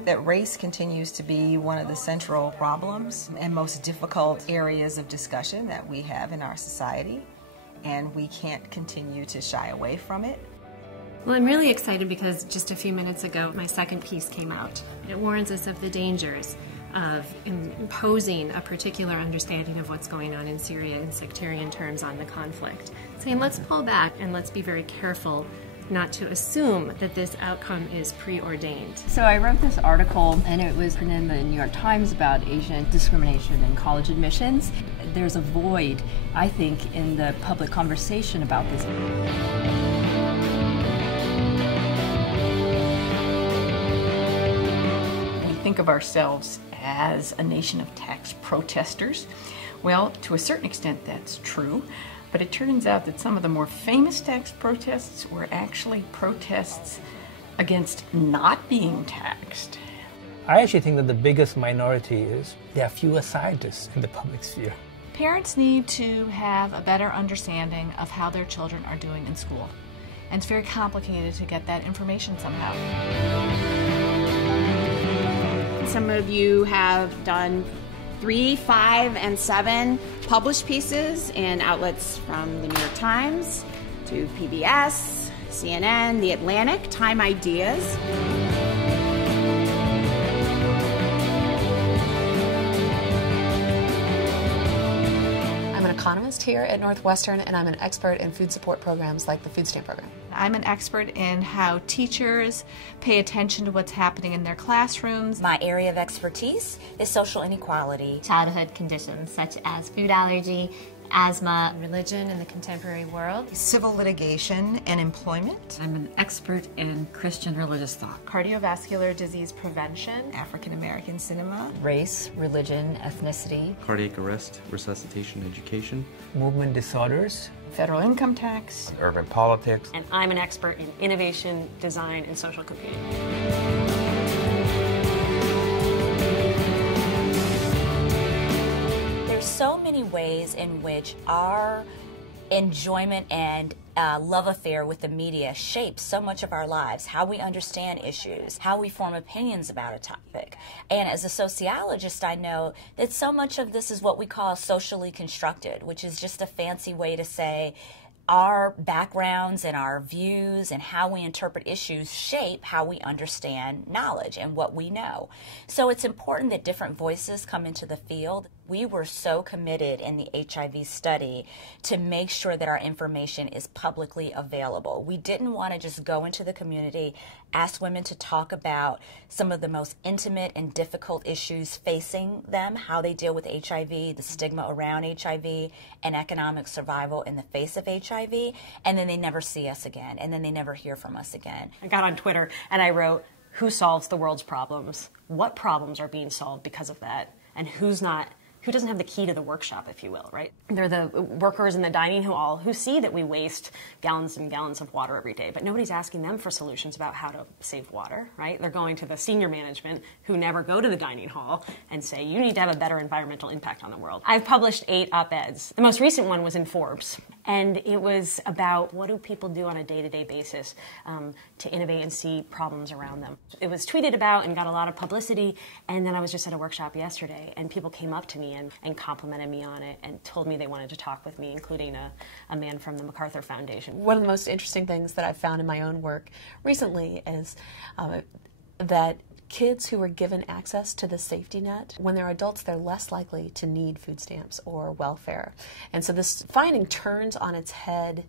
think that race continues to be one of the central problems and most difficult areas of discussion that we have in our society, and we can't continue to shy away from it. Well, I'm really excited because just a few minutes ago, my second piece came out. It warns us of the dangers of imposing a particular understanding of what's going on in Syria in sectarian terms on the conflict, saying let's pull back and let's be very careful not to assume that this outcome is preordained. So I wrote this article, and it was printed in the New York Times about Asian discrimination in college admissions. There's a void, I think, in the public conversation about this. We think of ourselves as a nation of tax protesters. Well, to a certain extent that's true. But it turns out that some of the more famous tax protests were actually protests against not being taxed. I actually think that the biggest minority is there are fewer scientists in the public sphere. Parents need to have a better understanding of how their children are doing in school. And it's very complicated to get that information somehow. Some of you have done 3, 5, and 7 published pieces in outlets from the New York Times to PBS, CNN, The Atlantic, Time Ideas. I'm an economist here at Northwestern, and I'm an expert in food support programs like the food stamp program. I'm an expert in how teachers pay attention to what's happening in their classrooms. My area of expertise is social inequality. Childhood conditions such as food allergy, asthma, religion in the contemporary world, Civil litigation and employment, I'm an expert in Christian religious thought. Cardiovascular disease prevention, African American cinema, Race, religion, ethnicity, cardiac arrest, resuscitation, education, Movement disorders, Federal income tax, urban politics. And I'm an expert in innovation, design, and social computing. There's so many ways in which our enjoyment and love affair with the media shapes so much of our lives, how we understand issues, how we form opinions about a topic. And as a sociologist, I know that so much of this is what we call socially constructed, which is just a fancy way to say our backgrounds and our views and how we interpret issues shape how we understand knowledge and what we know. So it's important that different voices come into the field. We were so committed in the HIV study to make sure that our information is publicly available. We didn't want to just go into the community, ask women to talk about some of the most intimate and difficult issues facing them, how they deal with HIV, the stigma around HIV, and economic survival in the face of HIV, and then they never see us again, and then they never hear from us again. I got on Twitter and I wrote, who solves the world's problems? What problems are being solved because of that? And who doesn't have the key to the workshop, if you will, right? They're the workers in the dining hall who see that we waste gallons and gallons of water every day, but nobody's asking them for solutions about how to save water, right? They're going to the senior management who never go to the dining hall and say, you need to have a better environmental impact on the world. I've published 8 op-eds. The most recent one was in Forbes, and it was about what do people do on a day-to-day basis to innovate and see problems around them. It was tweeted about and got a lot of publicity, and then I was just at a workshop yesterday, and people came up to me and complimented me on it and told me they wanted to talk with me, including a man from the MacArthur Foundation. One of the most interesting things that I've found in my own work recently is that kids who were given access to the safety net, when they're adults, they're less likely to need food stamps or welfare. And so this finding turns on its head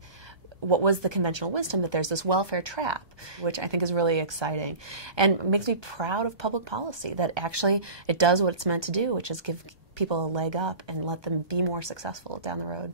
what was the conventional wisdom that there's this welfare trap, which I think is really exciting and makes me proud of public policy, that actually it does what it's meant to do, which is give people a leg up and let them be more successful down the road.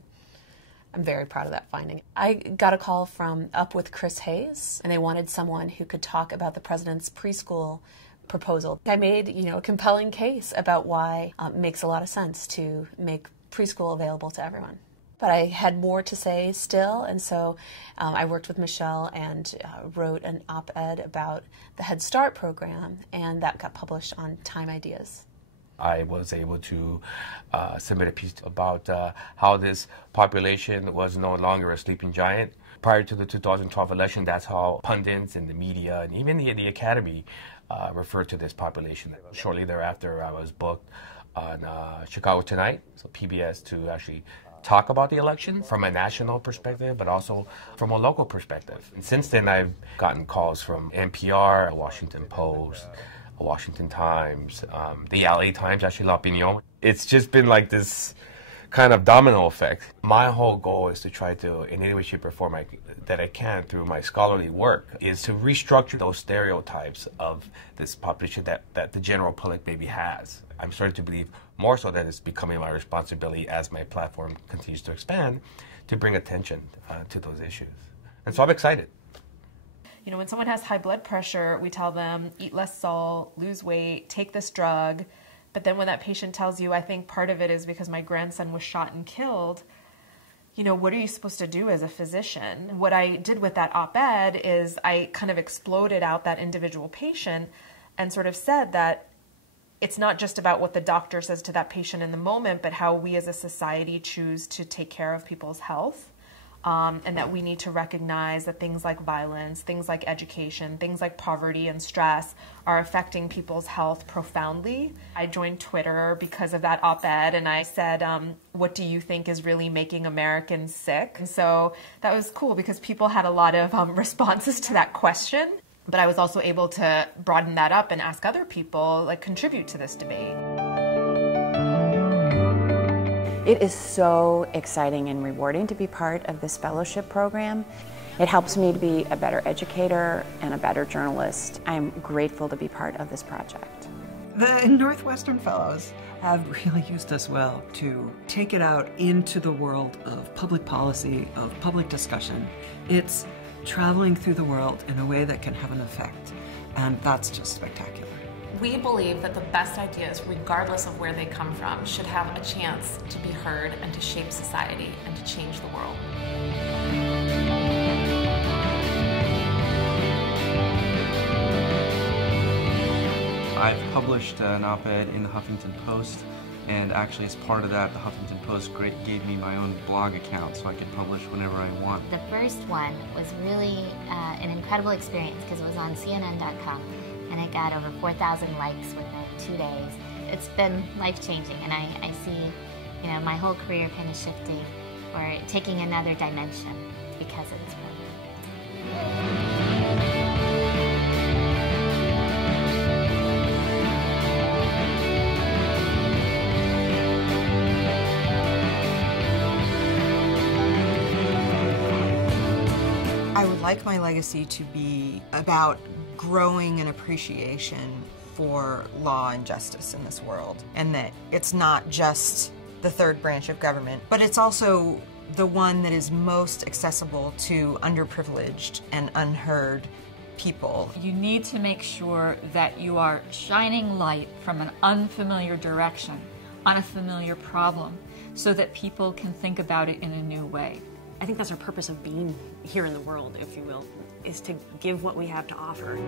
I'm very proud of that finding. I got a call from Up with Chris Hayes, and they wanted someone who could talk about the president's preschool proposal. I made, a compelling case about why it makes a lot of sense to make preschool available to everyone. But I had more to say still, and so I worked with Michelle and wrote an op-ed about the Head Start program, and that got published on Time Ideas. I was able to submit a piece about how this population was no longer a sleeping giant. Prior to the 2012 election, that's how pundits and the media and even the academy referred to this population. Shortly thereafter, I was booked on Chicago Tonight, so PBS, to actually talk about the election from a national perspective, but also from a local perspective. And since then, I've gotten calls from NPR, Washington Post, Washington Times, the LA Times, actually L'Opinion. It's just been like this kind of domino effect. My whole goal is to try to, in any way, shape, or form that I can through my scholarly work, is to restructure those stereotypes of this population that the general public maybe has. I'm starting to believe more so that it's becoming my responsibility as my platform continues to expand to bring attention to those issues. And so I'm excited. You know, when someone has high blood pressure, we tell them, eat less salt, lose weight, take this drug. But then when that patient tells you, I think part of it is because my grandson was shot and killed, you know, what are you supposed to do as a physician? What I did with that op-ed is I kind of exploded out that individual patient and sort of said that it's not just about what the doctor says to that patient in the moment, but how we as a society choose to take care of people's health. And that we need to recognize that things like violence, things like education, things like poverty and stress are affecting people's health profoundly. I joined Twitter because of that op-ed, and I said, what do you think is really making Americans sick? And so that was cool because people had a lot of responses to that question, but I was also able to broaden that up and ask other people, like, contribute to this debate. It is so exciting and rewarding to be part of this fellowship program. It helps me to be a better educator and a better journalist. I'm grateful to be part of this project. The Northwestern Fellows have really used us well to take it out into the world of public policy, of public discussion. It's traveling through the world in a way that can have an effect, and that's just spectacular. We believe that the best ideas, regardless of where they come from, should have a chance to be heard and to shape society and to change the world. I've published an op-ed in the Huffington Post, and actually as part of that, the Huffington Post gave me my own blog account so I could publish whenever I want. The first one was really an incredible experience because it was on CNN.com. And it got over 4,000 likes within 2 days. It's been life-changing, and I see, you know, my whole career kind of shifting or taking another dimension because of this program. I would like my legacy to be about growing an appreciation for law and justice in this world, and that it's not just the third branch of government, but it's also the one that is most accessible to underprivileged and unheard people. You need to make sure that you are shining light from an unfamiliar direction on a familiar problem so that people can think about it in a new way. I think that's our purpose of being here in the world, if you will, is to give what we have to offer.